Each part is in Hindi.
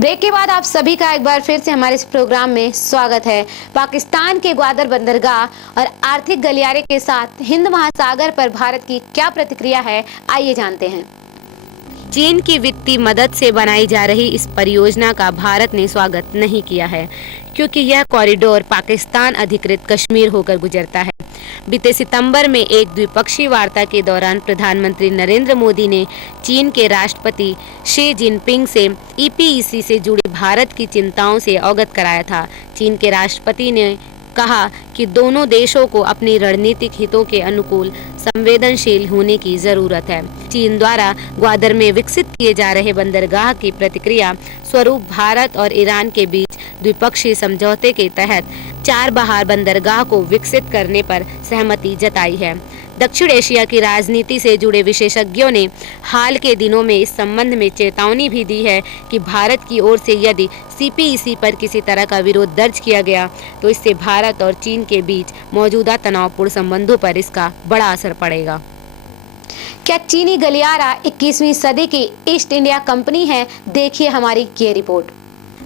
ब्रेक के बाद आप सभी का एक बार फिर से हमारे इस प्रोग्राम में स्वागत है। पाकिस्तान के ग्वादर बंदरगाह और आर्थिक गलियारे के साथ हिंद महासागर पर भारत की क्या प्रतिक्रिया है, आइए जानते हैं। चीन की वित्तीय मदद से बनाई जा रही इस परियोजना का भारत ने स्वागत नहीं किया है, क्योंकि यह कॉरिडोर पाकिस्तान अधिकृत कश्मीर होकर गुजरता है। बीते सितंबर में एक द्विपक्षीय वार्ता के दौरान प्रधानमंत्री नरेंद्र मोदी ने चीन के राष्ट्रपति शी जिनपिंग से ईपीईसी से जुड़ी भारत की चिंताओं से अवगत कराया था। चीन के राष्ट्रपति ने कहा कि दोनों देशों को अपनी रणनीतिक हितों के अनुकूल संवेदनशील होने की जरूरत है। चीन द्वारा ग्वादर में विकसित किए जा रहे बंदरगाह की प्रतिक्रिया स्वरूप भारत और ईरान के बीच द्विपक्षीय समझौते के तहत चाबहार बंदरगाह को विकसित करने पर सहमति जताई है। दक्षिण एशिया की राजनीति से जुड़े विशेषज्ञों ने हाल के दिनों में इस संबंध में चेतावनी भी दी है कि भारत की ओर से यदि सीपीईसी पर किसी तरह का विरोध दर्ज किया गया तो इससे भारत और चीन के बीच मौजूदा तनावपूर्ण संबंधों पर इसका बड़ा असर पड़ेगा। क्या चीनी गलियारा 21वीं सदी की ईस्ट इंडिया कंपनी है? देखिए हमारी ये रिपोर्ट।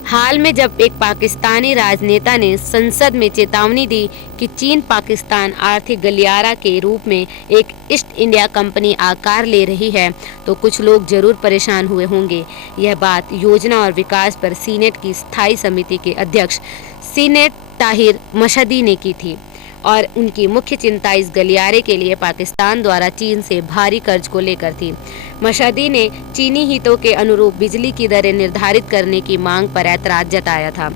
हाल में जब एक पाकिस्तानी राजनेता ने संसद में चेतावनी दी कि चीन पाकिस्तान आर्थिक गलियारा के रूप में एक ईस्ट इंडिया कंपनी आकार ले रही है, तो कुछ लोग जरूर परेशान हुए होंगे। यह बात योजना और विकास पर सीनेट की स्थायी समिति के अध्यक्ष सीनेट ताहिर मशहदी ने की थी और उनकी मुख्य चिंता इस गलियारे के लिए पाकिस्तान द्वारा चीन से भारी कर्ज को लेकर थी। मशहदी ने चीनी हितों के अनुरूप बिजली की दरें निर्धारित करने की मांग पर ऐतराज जताया था।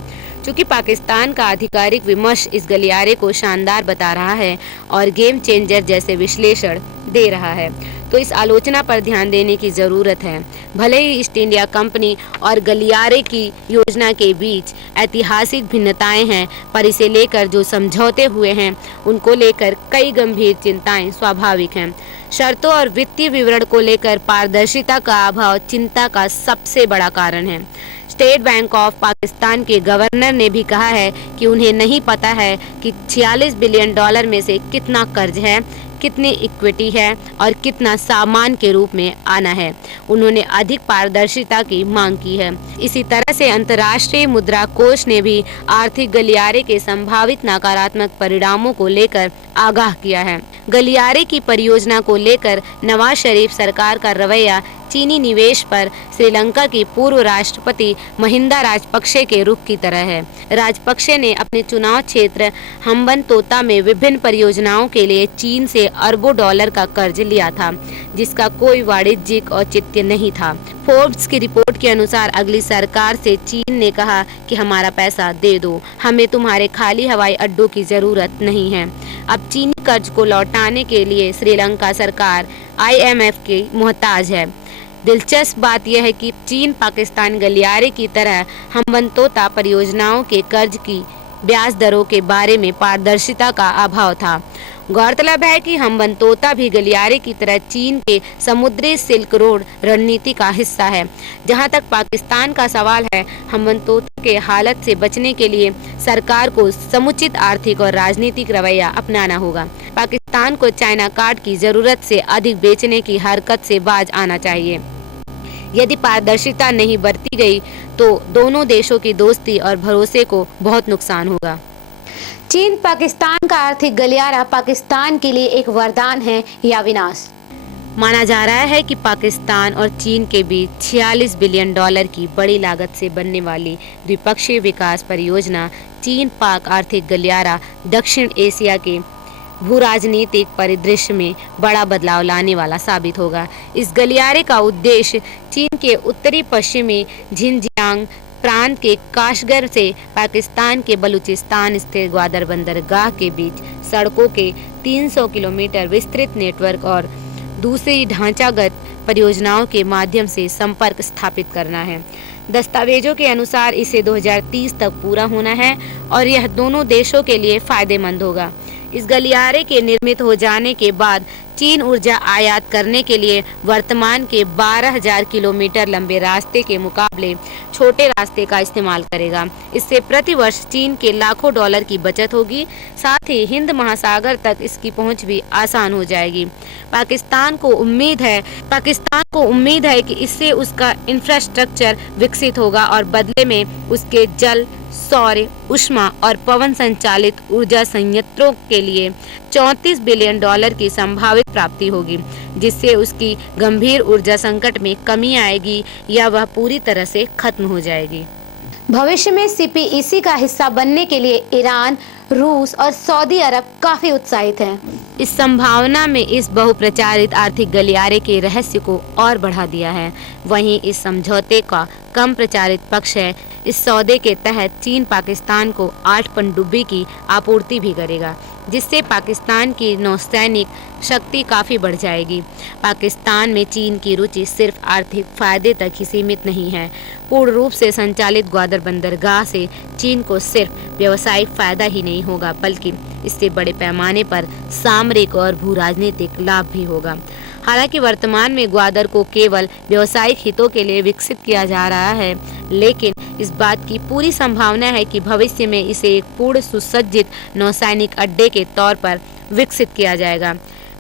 चूंकि पाकिस्तान का आधिकारिक विमर्श इस गलियारे को शानदार बता रहा है और गेम चेंजर जैसे विश्लेषण दे रहा है, तो इस आलोचना पर ध्यान देने की जरूरत है। भले ही ईस्ट इंडिया कंपनी और गलियारे की योजना के बीच ऐतिहासिक भिन्नताएं हैं, पर इसे लेकर जो समझौते हुए हैं उनको लेकर कई गंभीर चिंताएं स्वाभाविक हैं। शर्तों और वित्तीय विवरण को लेकर पारदर्शिता का अभाव चिंता का सबसे बड़ा कारण है। स्टेट बैंक ऑफ पाकिस्तान के गवर्नर ने भी कहा है कि उन्हें नहीं पता है कि $46 बिलियन में से कितना कर्ज है, कितनी इक्विटी है और कितना सामान के रूप में आना है। उन्होंने अधिक पारदर्शिता की मांग की है। इसी तरह से अंतर्राष्ट्रीय मुद्रा कोष ने भी आर्थिक गलियारे के संभावित नकारात्मक परिणामों को लेकर आगाह किया है। गलियारे की परियोजना को लेकर नवाज शरीफ सरकार का रवैया चीनी निवेश पर श्रीलंका की पूर्व राष्ट्रपति महिंदा राजपक्षे के रुख की तरह है। राजपक्षे ने अपने चुनाव क्षेत्र हम्बनतोता में विभिन्न परियोजनाओं के लिए चीन से अरबों डॉलर का कर्ज लिया था, जिसका कोई वाणिज्यिक औचित्य नहीं था। फोर्ब्स की रिपोर्ट के अनुसार अगली सरकार से चीन ने कहा कि हमारा पैसा दे दो, हमें तुम्हारे खाली हवाई अड्डों की जरूरत नहीं है। अब चीनी कर्ज को लौटाने के लिए श्रीलंका सरकार IMF की मोहताज है। दिलचस्प बात यह है कि चीन पाकिस्तान गलियारे की तरह हम्बनतोता परियोजनाओं के कर्ज की ब्याज दरों के बारे में पारदर्शिता का अभाव था। गौरतलब है कि हम्बनतोता भी गलियारे की तरह चीन के समुद्री सिल्क रोड रणनीति का हिस्सा है। जहां तक पाकिस्तान का सवाल है, हम्बनतोता के हालत से बचने के लिए सरकार को समुचित आर्थिक और राजनीतिक रवैया अपनाना होगा। पाकिस्तान को चाइना कार्ड की जरूरत से अधिक बेचने की हरकत से बाज आना चाहिए। यदि पारदर्शिता नहीं बरती गई तो दोनों देशों की दोस्ती और भरोसे को बहुत नुकसान होगा। चीन पाकिस्तान का आर्थिक गलियारा पाकिस्तान के लिए एक वरदान है या विनाश? माना जा रहा है कि पाकिस्तान और चीन के बीच $46 बिलियन की बड़ी लागत से बनने वाली द्विपक्षीय विकास परियोजना चीन पाक आर्थिक गलियारा दक्षिण एशिया के भू राजनीतिक परिदृश्य में बड़ा बदलाव लाने वाला साबित होगा। इस गलियारे का उद्देश्य चीन के उत्तरी पश्चिमी झिंजियांग प्रांत के काशगर से पाकिस्तान के बलूचिस्तान स्थित ग्वादर बंदरगाह के बीच सड़कों के 300 किलोमीटर विस्तृत नेटवर्क और दूसरी ढांचागत परियोजनाओं के माध्यम से संपर्क स्थापित करना है। दस्तावेजों के अनुसार इसे 2030 तक पूरा होना है और यह दोनों देशों के लिए फायदेमंद होगा। इस गलियारे के निर्मित हो जाने के बाद चीन ऊर्जा आयात करने के लिए वर्तमान के 12,000 किलोमीटर लंबे रास्ते के मुकाबले छोटे रास्ते का इस्तेमाल करेगा। इससे प्रति वर्ष चीन के लाखों डॉलर की बचत होगी, साथ ही हिंद महासागर तक इसकी पहुंच भी आसान हो जाएगी। पाकिस्तान को उम्मीद है कि इससे उसका इंफ्रास्ट्रक्चर विकसित होगा और बदले में उसके जल, सौर, ऊष्मा और पवन संचालित ऊर्जा संयंत्रों के लिए 34 बिलियन डॉलर की संभावित प्राप्ति होगी, जिससे उसकी गंभीर ऊर्जा संकट में कमी आएगी या वह पूरी तरह से खत्म हो जाएगी। भविष्य में सीपीईसी का हिस्सा बनने के लिए ईरान, रूस और सऊदी अरब काफी उत्साहित हैं। इस संभावना में इस बहुप्रचारित आर्थिक गलियारे के रहस्य को और बढ़ा दिया है। वहीं इस समझौते का कम प्रचारित पक्ष है, इस सौदे के तहत चीन पाकिस्तान को 8 पनडुब्बी की आपूर्ति भी करेगा, जिससे पाकिस्तान की नौसैनिक शक्ति काफ़ी बढ़ जाएगी। पाकिस्तान में चीन की रुचि सिर्फ आर्थिक फायदे तक ही सीमित नहीं है। पूर्ण रूप से संचालित ग्वादर बंदरगाह से चीन को सिर्फ व्यावसायिक फायदा ही नहीं होगा, बल्कि इससे बड़े पैमाने पर सामरिक और भू राजनीतिक लाभ भी होगा। हालांकि वर्तमान में ग्वादर को केवल व्यावसायिक हितों के लिए विकसित किया जा रहा है, लेकिन इस बात की पूरी संभावना है कि भविष्य में इसे एक पूर्ण सुसज्जित नौसैनिक अड्डे के तौर पर विकसित किया जाएगा।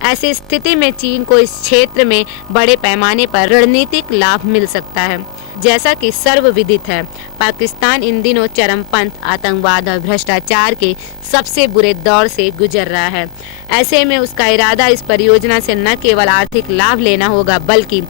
ऐसी स्थिति में चीन को इस क्षेत्र में बड़े पैमाने पर रणनीतिक लाभ मिल सकता है। जैसा कि सर्वविदित है, पाकिस्तान इन दिनों चरमपंथ, आतंकवाद और भ्रष्टाचार के सबसे बुरे दौर से गुजर रहा है। ऐसे में उसका इरादा इस परियोजना से न केवल आर्थिक लाभ लेना होगा, बल्कि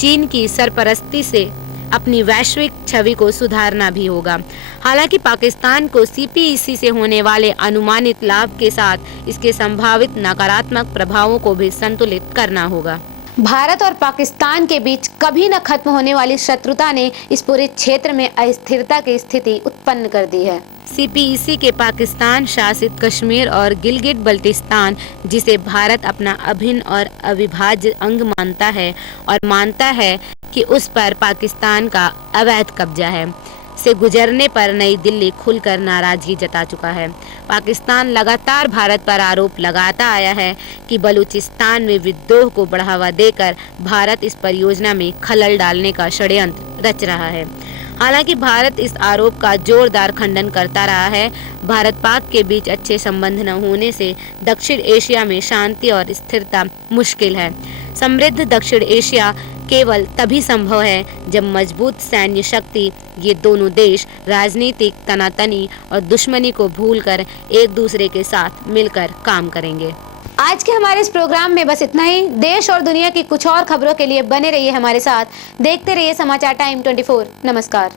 चीन की सरपरस्ती से अपनी वैश्विक छवि को सुधारना भी होगा। हालांकि पाकिस्तान को सीपीईसी से होने वाले अनुमानित लाभ के साथ इसके संभावित नकारात्मक प्रभावों को भी संतुलित करना होगा। भारत और पाकिस्तान के बीच कभी न खत्म होने वाली शत्रुता ने इस पूरे क्षेत्र में अस्थिरता की स्थिति उत्पन्न कर दी है। सीपीईसी के पाकिस्तान शासित कश्मीर और गिलगिट बल्टिस्तान, जिसे भारत अपना अभिन्न और अविभाज्य अंग मानता है और मानता है कि उस पर पाकिस्तान का अवैध कब्जा है, से गुजरने पर नई दिल्ली खुलकर नाराजगी जता चुका है। पाकिस्तान लगातार भारत पर आरोप लगाता आया है कि बलूचिस्तान में विद्रोह को बढ़ावा देकर भारत इस परियोजना में खलल डालने का षड्यंत्र रच रहा है। हालांकि भारत इस आरोप का जोरदार खंडन करता रहा है। भारत पाक के बीच अच्छे संबंध न होने से दक्षिण एशिया में शांति और स्थिरता मुश्किल है। समृद्ध दक्षिण एशिया केवल तभी संभव है जब मजबूत सैन्य शक्ति ये दोनों देश राजनीतिक तनातनी और दुश्मनी को भूलकर एक दूसरे के साथ मिलकर काम करेंगे। आज के हमारे इस प्रोग्राम में बस इतना ही। देश और दुनिया की कुछ और खबरों के लिए बने रहिए हमारे साथ। देखते रहिए समाचार टाइम 24। नमस्कार।